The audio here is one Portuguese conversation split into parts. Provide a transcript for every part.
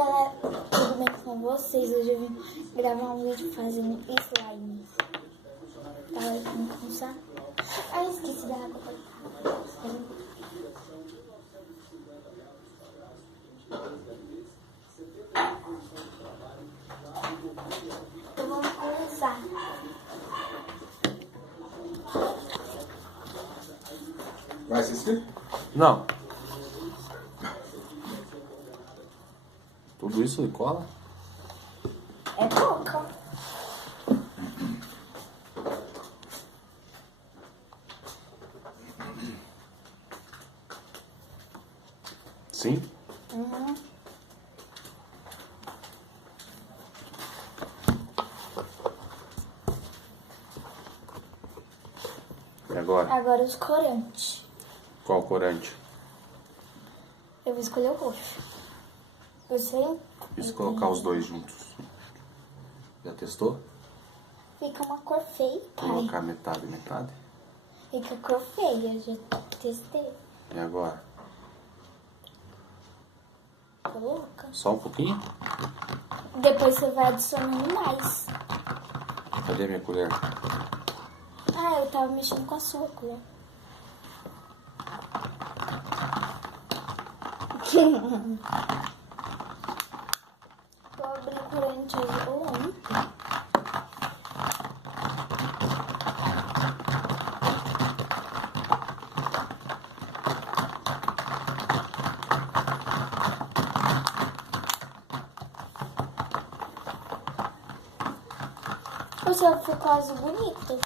galera, tudo bem com vocês? Hoje eu vim gravar um vídeo fazendo slime. Tá, vamos começar? Ah, esqueci da água. Então vamos começar. Vai assistir? Não. Tudo isso de cola? É pouca. Sim? Uhum. E agora? Agora os corantes. Qual corante? Eu vou escolher o roxo. Você? E se colocar os dois juntos? Já testou? Fica uma cor feia, pai. Colocar metade e metade? Fica cor feia, eu já testei. E agora? Coloca. Só um pouquinho? Depois você vai adicionando mais. Cadê a minha colher? Ah, eu tava mexendo com a sua colher. Vou abrir o corante azul ontem. O seu ficou azul bonito.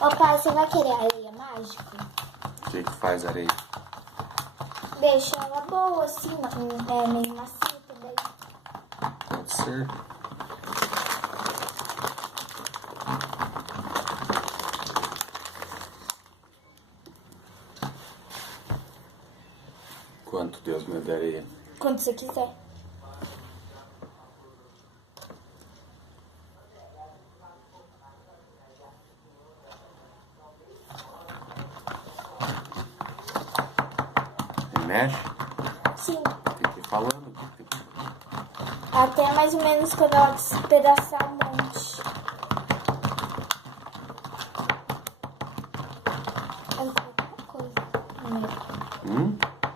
Ô pai, você vai querer areia mágica? O que faz areia? Deixa ela boa assim, meio macia também. Pode ser. Quanto Deus me dê areia? Quando você quiser. Mexe? Sim. Tem que ir falando. Até mais ou menos quando ela despedaçar um monte. Eu vou colocar coisa primeiro.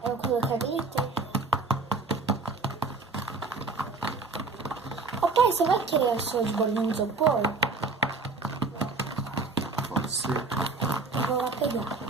Eu vou colocar glitter. Ô pai, você vai querer a sua de bolinho de isopor? Pode ser. Eu vou lá pegar.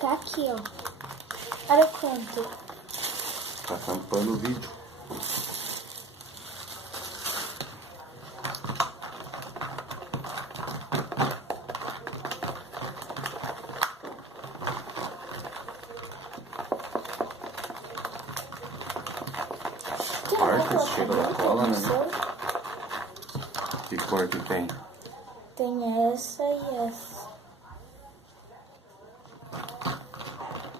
Tá aqui, ó. Olha quanto. Tá tampando o vídeo. Corta, chega da cola, né? Que cor que tem? Tem essa e essa.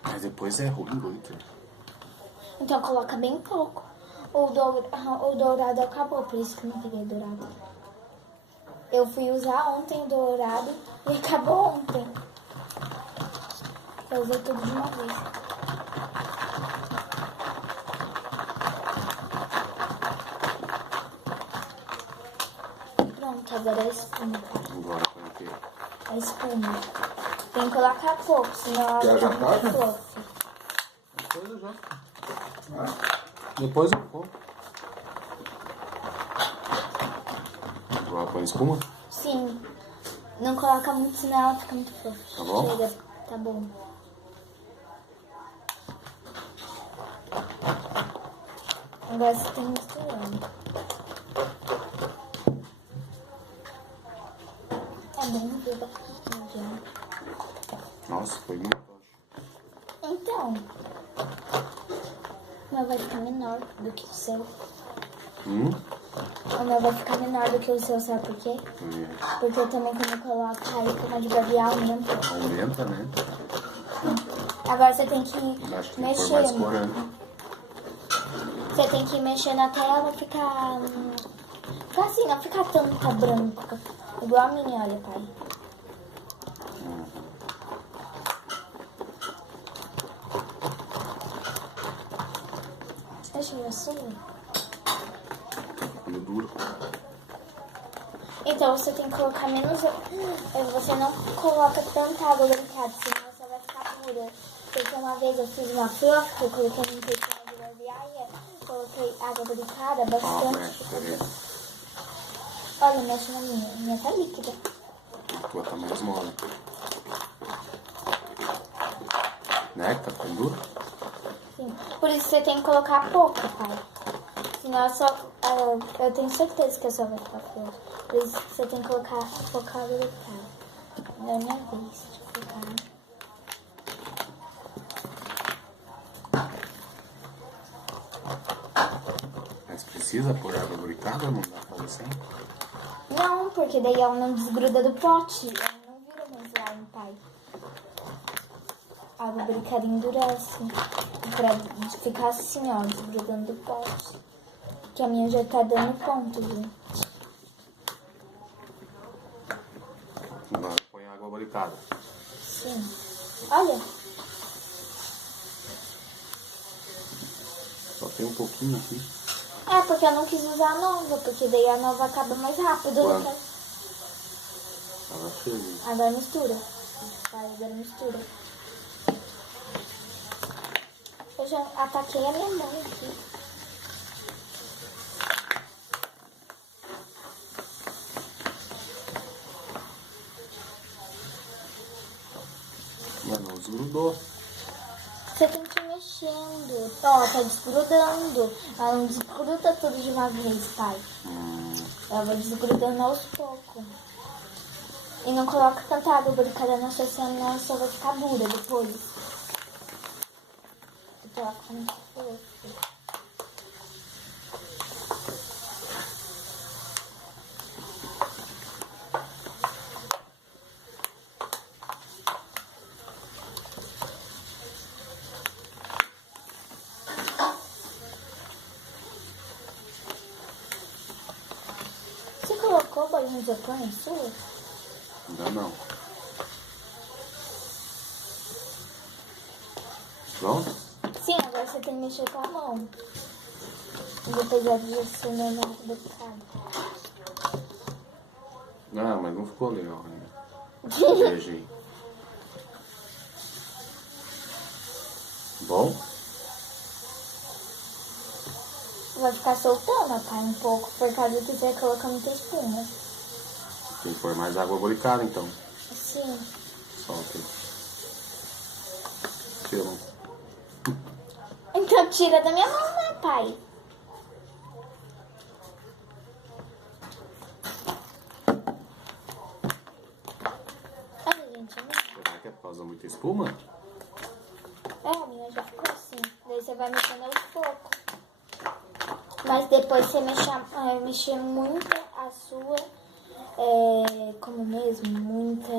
Mas depois é ruim, glitter. Então coloca bem pouco. O dourado acabou, por isso que eu não peguei dourado. Eu fui usar ontem o dourado e acabou ontem. Eu usei tudo de uma vez. Pronto, agora é a espuma. Agora põe o quê? A espuma. Tem que colocar pouco, senão ela Já fica tá? muito fluffy. Depois eu jogo. Depois eu como. Agora põe espuma? Sim. Não coloca muito, senão ela fica muito fofa. Tá bom? Chega, tá bom. Agora você tem misturando. É bem viva. Nossa, foi muito. Então, o meu vai ficar menor do que o seu. O meu vai ficar menor do que o seu, sabe por quê? Porque eu também, quando eu coloco aí, como de beber aumenta. Aumenta, né? Agora você tem que Acho que mexer. for mais corante. Você tem que ir mexendo até ela ficar. Ficar assim, não ficar tanta branca. Igual a minha, olha, pai. Deixa eu ver a sua. Ficando duro. Então você tem que colocar menos. Você não coloca tanta água delicada, senão você vai ficar pura. Porque uma vez eu fiz uma flor, eu coloquei no peitinho de barbearia, coloquei água delicada, bastante. Olha, mexe na minha. A minha tá líquida. A tua tá mais mole. Né? Tá ficando duro? Sim. Por isso você tem que colocar pouco, pai. Senão eu tenho certeza que a sua vai ficar flor. Por isso você tem que colocar pouca água delicada. Não é minha vez de colocar. Mas precisa pôr água lubrificada ou não dá pra fazer assim? Não, porque daí ela não desgruda do pote. Ela não vira mais slime, pai. A lubrificada endurece. Pra ficar assim, ó, desgrudando do pote. Que a minha já tá dando ponto, viu? Agora põe água lubrificada. Sim. Olha. Só tem um pouquinho aqui. É, porque eu não quis usar a nova, porque daí a nova acaba mais rápido. Quanto? Né? Tava firme. Agora mistura. Vai, agora mistura. Eu já ataquei a minha mão aqui. Mas não desgrudou. Você tem que ir mexendo. Ó, tá desgrudando. Ela não desgruda tudo de uma vez, pai. Ela vai desgrudando aos poucos. E não coloca tanta água lubrificada na sua, senão ela só vai ficar dura depois. E coloca como se fosse. Você colocou bolinha de isopor na sua? Ainda não. Pronto? Sim, agora você tem que mexer com a mão. E depois vai ser normal delicado. Ah, mas não ficou legal ainda. Beijei. Bom? Vai ficar soltando, pai, um pouco, por causa que você coloca muita espuma. Tem que pôr mais água lubrificada então. Sim. Solta aí. Tira. Então tira da minha mão, né, pai? Olha, gente, a minha. Será que é por causa da muita espuma? A minha já ficou assim. Daí você vai mexendo aos poucos. Mas depois você mexer muito a sua, como mesmo, muita...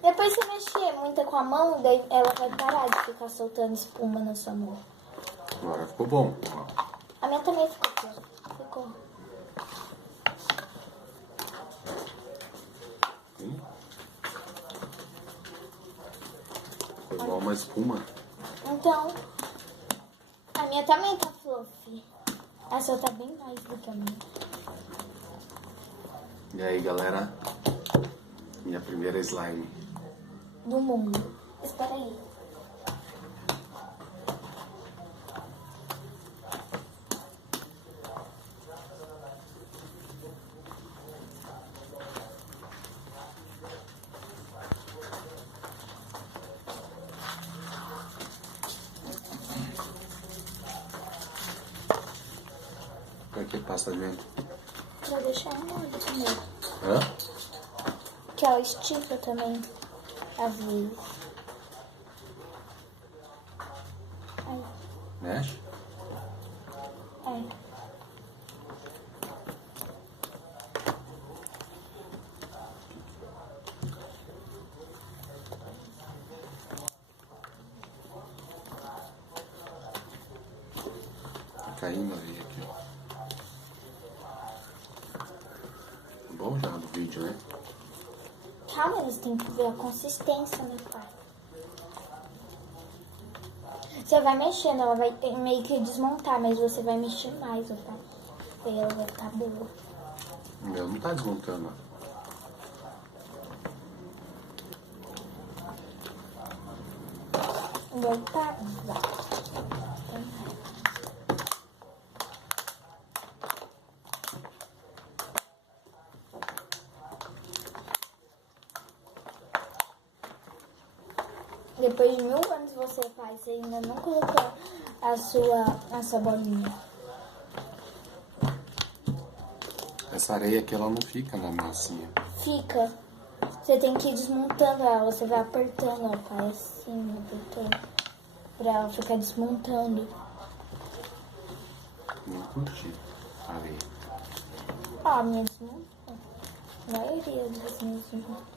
Depois você mexer muito com a mão, daí ela vai parar de ficar soltando espuma na sua mão. Agora ficou bom. A minha também ficou. Ficou. Foi igual uma espuma. Então, a minha também tá fluffy. A sua tá bem mais do que a minha. E aí, galera? Minha primeira slime. Do mundo. Espera aí. Pra que pasta de dente? Pra deixar molho também. Hã? Que ela estica também, às vezes. Aí, Mexe? é. Tá caindo aí aqui, ó. Tá bom já do vídeo, né? Calma, você tem que ver a consistência, né, pai? Você vai mexendo, ela vai meio que desmontar, mas você vai mexer mais, ó, pai. Aí ela vai ficar boa. O meu não tá desmontando, ó. O meu tá. Depois de 1000 anos você faz, você ainda não colocou a sua bolinha. Essa areia aqui, ela não fica na massinha. Fica. Você tem que ir desmontando ela, você vai apertando ela, pai, assim, apertando. Pra ela ficar desmontando. Não curti a areia. Ó, a minha desmontou. A maioria das minhas desmontou.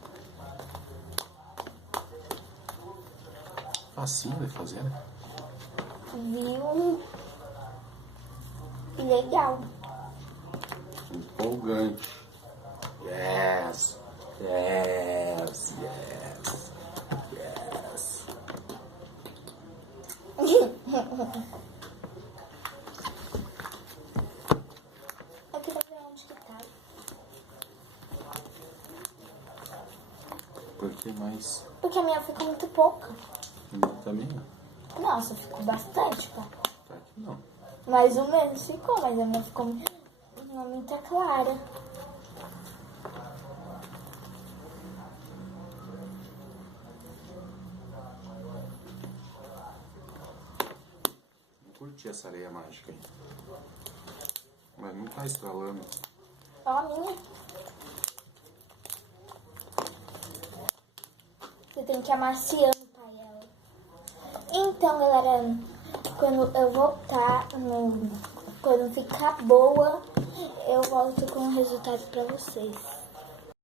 Facinho de fazer, né? Viu? E legal. Empolgante. Yes. Yes. Yes. Yes. Eu queria ver onde que tá. Por que mais? Porque a minha ficou muito pouca. Também? Nossa, ficou bastante, pá. Tá aqui não. Mais ou menos ficou, mas a minha ficou muito clara. Não curti essa areia mágica aí. Mas não tá estralando. Ó a minha. Você tem que ir amaciando, pai, ela. Então, galera, quando eu voltar, quando ficar boa, eu volto com o resultado pra vocês.